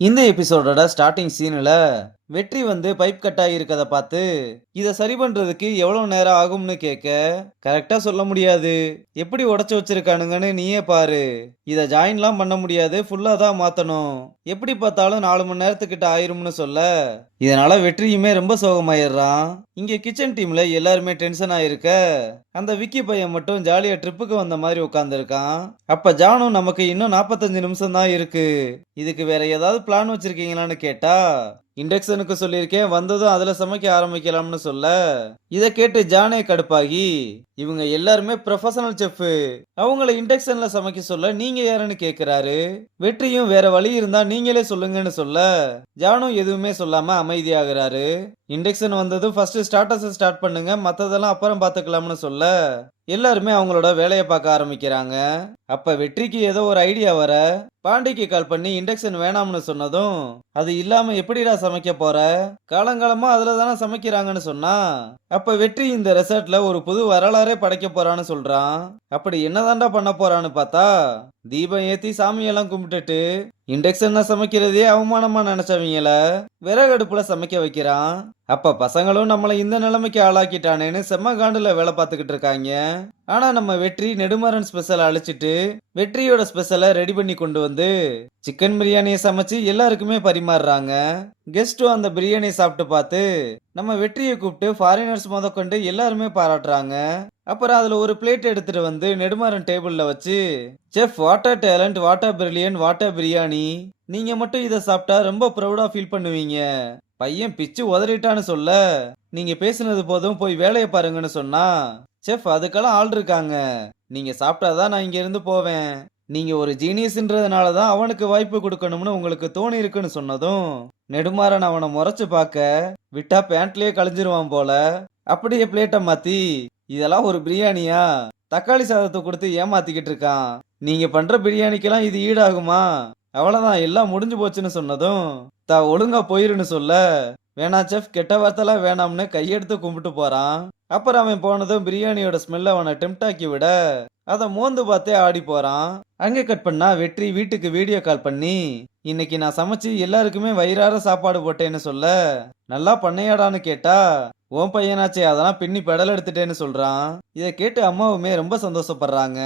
இந்த எபிசோடோட ஸ்டார்டிங் சீன்ல வெற்றி வந்து பைப் கட் ஆகியிருக்கத பார்த்து இதை சரி பண்றதுக்கு எவ்வளவு நேரம் ஆகும்னு கேட்க கரெக்டா சொல்ல முடியாது. எப்படி உடைச்சு வச்சிருக்கானுங்கன்னு நீயே பாரு. இதை ஜாயின்லாம் பண்ண முடியாது, ஃபுல்லா தான் மாத்தணும். எப்படி பார்த்தாலும் 4 மணி நேரத்துக்கிட்ட ஆயிரும்னு சொல்ல இதனால வெற்றியுமே ரொம்ப சோகமாயிடுறான். இங்க கிச்சன் டீம்ல எல்லாருமே டென்ஷன் ஆயிருக்க அந்த விக்கி பையன் மட்டும் ஜாலியா ட்ரிப்புக்கு வந்த மாதிரி உட்காந்துருக்கான். அப்ப ஜானும் நமக்கு இன்னும் 45 நிமிஷம் தான் இருக்கு, இதுக்கு வேற ஏதாவது பிளான் வச்சிருக்கீங்களான்னு கேட்டா இண்டக்ஷனுக்கு சொல்லியிருக்கேன், வந்ததும் அதுல சமைக்க ஆரம்பிக்கலாம்னு சொல்ல இதை கேட்டு ஜானே கடுப்பாகி இவங்க எல்லாருமே ப்ரொஃபஷனல் செஃப், அவங்கள இண்டக்ஷன்ல சமைக்க சொல்ல நீங்க யாருன்னு கேக்குறாரு. வெற்றியும் வேற வழி இருந்தா நீங்களே சொல்லுங்கன்னு சொல்ல ஜானும் எதுவுமே சொல்லாம அமைதியாகிறாரு. இண்டக்ஷன் வந்ததும் ஃபர்ஸ்ட் ஸ்டார்டர்ஸ் ஸ்டார்ட் பண்ணுங்க, மத்ததெல்லாம் அப்புறம் பாத்துக்கலாம்னு சொல்ல எல்லாருமே அவங்களோட வேலையை பார்க்க ஆரம்பிக்கிறாங்க. அப்ப வெற்றிக்கு ஏதோ ஒரு ஐடியா வர பாண்டிக்கு கால் பண்ணி இண்டக்ஷன் வேணாம்னு சொன்னதும் அது இல்லாம எப்படிடா சமைக்க போற, காலங்காலமா அதுல தானே சமைக்கிறாங்கன்னு சொன்னா அப்ப வெற்றி இந்த ரெசார்ட்ல ஒரு புது வரலாறே படைக்க போறான்னு சொல்றான். அப்படி என்னதான்டா பண்ண போறான்னு பார்த்தா தீபம் ஏத்தி சாமியெல்லாம் கும்பிட்டுட்டு இண்டக்ஷன்ல சமைக்கிறதே அவமானமா நினைச்சவங்கள விறகடுப்புல சமைக்க வைக்கிறான். அப்ப பசங்களும் நம்மளை இந்த நிலைமைக்கு ஆளாக்கிட்டானேன்னு செம்ம காண்டுல வேலை பார்த்துக்கிட்டு இருக்காங்க. ஆனா நம்ம வெற்றி நெடுமாறன் ஸ்பெஷல் அழைச்சிட்டு வெற்றியோட ஸ்பெஷலை ரெடி பண்ணி கொண்டு வந்து சிக்கன் பிரியாணியை சமைச்சு எல்லாருக்குமே பரிமாறுறாங்க. கெஸ்டும் அந்த பிரியாணியை சாப்பிட்டு பார்த்து நம்ம வெற்றியை கூப்பிட்டு ஃபாரினர்ஸ் முதற்கொண்டு எல்லாருமே பாராட்டுறாங்க. அப்புறம் அதுல ஒரு பிளேட் எடுத்துட்டு வந்து நெடுமாறன் டேபிள்ல வச்சு chef water talent water brilliant water biryani, நீங்க மட்டும் இதை சாப்பிட்டா ரொம்ப ப்ரௌடா ஃபீல் பண்ணுவீங்க, பையன் பிச்சு உதறிட்டான்னு சொல்ல நீங்க பேசுனது போதும் போய் வேலையை பாருங்கன்னு சொன்னா செஃப் அதுக்கெல்லாம் ஆள் இருக்காங்க, நீங்க சாப்பிட்டாதான் நான் இங்க இருந்து போவேன், நீங்க ஒரு ஜீனியஸ்ன்றதுனால தான் அவனுக்கு வாய்ப்பு கொடுக்கணும்னு உங்களுக்கு தோணி இருக்குன்னு சொன்னதும் நெடுமாறன் அவனை முறைச்சு பார்க்க விட்டா பேண்ட்லயே கழிஞ்சிருவான் போல. அப்படியே பிளேட்டை மாத்தி இதெல்லாம் ஒரு பிரியாணியா, தக்காளி சாதத்தை கொடுத்து ஏமாத்திக்கிட்டு இருக்கான், நீங்க பண்ற பிரியாணிக்கெல்லாம் இது ஈடாகுமா, அவ்வளவுதான் எல்லாம் முடிஞ்சு போச்சுன்னு சொன்னதும் ஒழுங்கா போயிருன்னு சொல்ல வேணா செஃப், கெட்ட வார்த்தைலாம் வேணாம்னு கையெடுத்து கும்பிட்டு போறான். அப்புறம் அவன் போனதும் பிரியாணியோட ஸ்மெல் அவனை டெம்ட் ஆக்கி விட அதை மோந்து பார்த்தே ஆடி போறான். அங்கே கட் பண்ணா வெற்றி வீட்டுக்கு வீடியோ கால் பண்ணி இன்னைக்கு நான் சமைச்சு எல்லாருக்குமே வயிறார சாப்பாடு போட்டேன்னு சொல்ல நல்லா பண்ணையாடான்னு கேட்டா உன் பையனாச்சே அதெல்லாம் பின்னி பெடல் எடுத்துட்டேன்னு சொல்றான். இதை கேட்டு அம்மாவுமே ரொம்ப சந்தோஷப்படுறாங்க.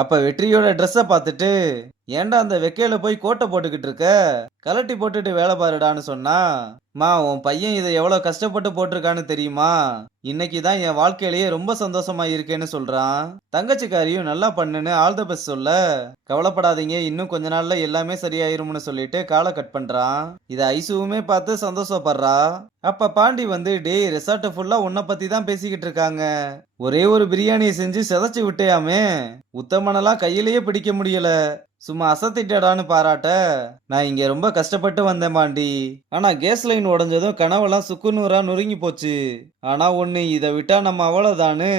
அப்ப வெற்றியோட ட்ரெஸ்ஸை பார்த்துட்டு ஏன்டா அந்த வெக்கையில போய் கோட்டை போட்டுக்கிட்டு இருக்க, கலட்டி போட்டுட்டு வேலை பாருடான்னு சொன்னா மா உன் பையன் இதை எவ்வளவு கஷ்டப்பட்டு போட்டிருக்கான்னு தெரியுமா, இன்னைக்கு தான் என் வாழ்க்கையிலேயே ரொம்ப சந்தோஷமா இருக்கேன்னு சொல்றான். தங்கச்சிக்காரியும் நல்லா பண்ணுன்னு ஆல் த பெஸ்ட் சொல்ல கவலைப்படாதீங்க இன்னும் கொஞ்ச நாள்ல எல்லாமே சரியாயிரும்னு சொல்லிட்டு காலை கட் பண்றான். இதை ஐசுவுமே பார்த்து சந்தோஷப்படுறா. அப்ப பாண்டி வந்து டே ரெசார்ட் ஃபுல்லா உன்னை பத்தி தான் பேசிக்கிட்டு இருக்காங்க, ஒரே ஒரு பிரியாணியை செஞ்சு செதைச்சு விட்டேயாமே, உத்தமனெல்லாம் கையிலேயே பிடிக்க முடியல, சும்மா அசத்திட்டடான்னு பாராட்ட நான் இங்க ரொம்ப கஷ்டப்பட்டு வந்தேன் பாண்டி, ஆனா கேஸ் லைன் உடஞ்சதும் கனவெல்லாம் சுக்குநூறா நொறுங்கி போச்சு, ஆனா ஒண்ணு இதை விட்டா நம்ம அவ்வளவுதானு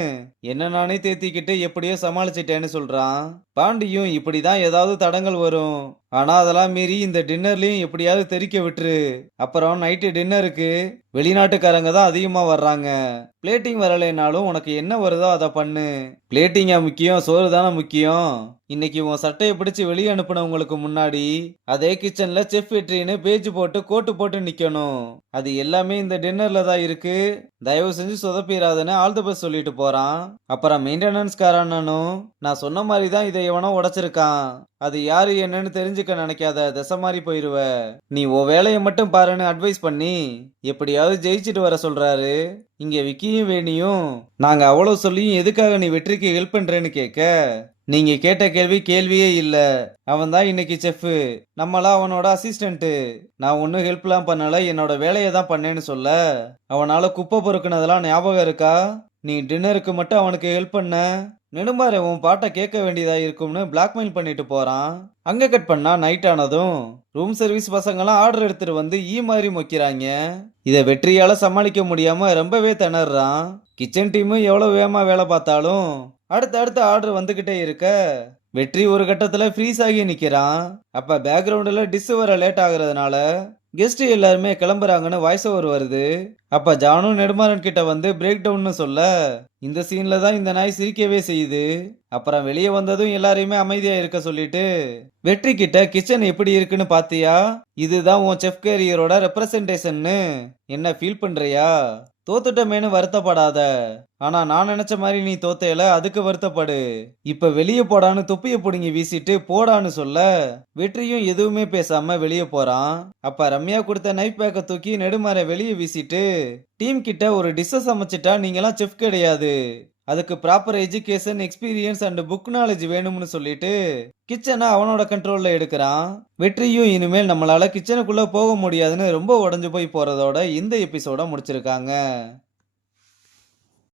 என்ன நானே தேத்திக்கிட்டு எப்படியோ சமாளிச்சிட்டேன்னு சொல்றான். பாண்டியும் இப்படிதான் ஏதாவது தடங்கள் வரும், ஆனா அதெல்லாம் மீறி இந்த டின்னர்லயும் எப்படியாவது தெரிக்க விட்டுரு, அப்புறம் நைட்டு டின்னருக்கு வெளிநாட்டுக்காரங்க தான் அதிகமா வர்றாங்க, பிளேட்டிங் வரலைனாலும் உனக்கு என்ன வருதோ அதை பண்ணு, பிளேட்டிங்கா முக்கியம், சோறு தானே முக்கியம், இன்னைக்கு உன் சட்டையை பிடிச்சு வெளியே அனுப்புனவங்களுக்கு முன்னாடி அதே கிச்சன்ல செஃப் வெற்றின்னு பேஜ் போட்டு கோட்டு போட்டு நிக்கணும், அது எல்லாமே இந்த டின்னர்ல தான் இருக்கு, தயவு செஞ்சு சொதப்பிடாதுன்னு ஆல் தி பெஸ்ட் சொல்லிட்டு போறான். அப்புறம் மெயின்டெனன்ஸ் காரனும் நான் சொன்ன மாதிரி தான் இதை எவனோ உடைச்சிருக்கான், அது யாரு என்னன்னு தெரிஞ்சுக்க நினைக்காத, திசை மாதிரி போயிருவ, நீ உன் வேலையை மட்டும் பாருன்னு அட்வைஸ் பண்ணி எப்படியாவது ஜெயிச்சுட்டு வர சொல்றாரு. இங்க விக்கியும் வேணியும் நாங்க அவ்வளவு சொல்லியும் எதுக்காக நீ வெற்றிக்கு ஹெல்ப் பண்றேன்னு கேட்க நீங்க கேட்ட கேள்வி கேள்வியே இல்ல, அவன் தான் இன்னைக்கு செஃப், நம்மளா அவனோட அசிஸ்டன்ட், நான் ஒன்னும் ஹெல்ப்லாம் பண்ணல, என்னோட வேலையை தான் பண்ணேன்னு சொல்ல அவனால குப்பை பொறுக்குனதெல்லாம் ஞாபகம் இருக்கா, நீ டின்னருக்கு மட்டும் அவனுக்கு ஹெல்ப் பண்ண, நெடுமாறே உன் பாட்டை கேட்க வேண்டியதா இருக்கும்னு பிளாக்மெயில் பண்ணிட்டு போறான். அங்க கட் பண்ணா நைட் ஆனதும் ரூம் சர்வீஸ் பசங்கெல்லாம் ஆர்டர் எடுத்துட்டு வந்து மாதிரி மொக்கிறாங்க. இதை வெற்றியால சமாளிக்க முடியாம ரொம்பவே திணறான். கிச்சன் டீமும் எவ்வளவு வேகமா வேலை பார்த்தாலும் அடுத்த ஆர்டர் வந்துகிட்டே இருக்க வெற்றி ஒரு கட்டத்துல ஃப்ரீஸ் ஆகி நிக்கிறான். அப்ப பேக்ரவுண்ட்ல டிஷ் வர லேட் ஆகுறதுனால கெஸ்ட் எல்லாருமே கிளம்புறாங்கன்னு வாய்ஸ் ஓவர் வருது. அப்ப ஜானும் நெடுமாறன் கிட்ட வந்து பிரேக் டவுன்னு சொல்ல, இந்த சீன்ல தான் இந்த நாய் சிரிக்கவே செய்யுது. அப்புறம் வெளியே வந்ததும் எல்லாரையுமே அமைதியா இருக்க சொல்லிட்டு, வெற்றி கிட்ட கிச்சன் எப்படி இருக்குன்னு பாத்தியா? இதுதான் உன் செஃப் கேரியரோட ரெப்ரசன்டேஷன்னு. என்ன ஃபீல் பண்றியா? தோத்துட்டமேன்னு வருத்தப்படாத. ஆனா நான் நினைச்ச மாதிரி நீ தோத்தேல, அதுக்கு வருத்தப்படு. இப்ப வெளிய போடான்னு தொப்பிய புடுங்கி வீசிட்டு போடான்னு சொல்ல, வெற்றியும் எதுவுமே பேசாம வெளிய போறான். அப்ப ரம்யா கொடுத்த நைஃப் பேக்க தூக்கி நெடுமாற வெளிய வீசிட்டு, டீம் கிட்ட ஒரு டிஷ்ஷ சமைச்சிட்டா நீங்கலாம் செஃப் கிடையாது. அதுக்கு proper education, experience and book knowledge வேணும்னு சொல்லிட்டு கிச்சனை அவனோட கண்ட்ரோல்ல எடுக்கிறான். வெற்றியும் இனிமேல் நம்மளால கிச்சனுக்குள்ள போக முடியாதுன்னு ரொம்ப உடைஞ்சு போய் போறதோட இந்த எபிசோட முடிச்சிருக்காங்க.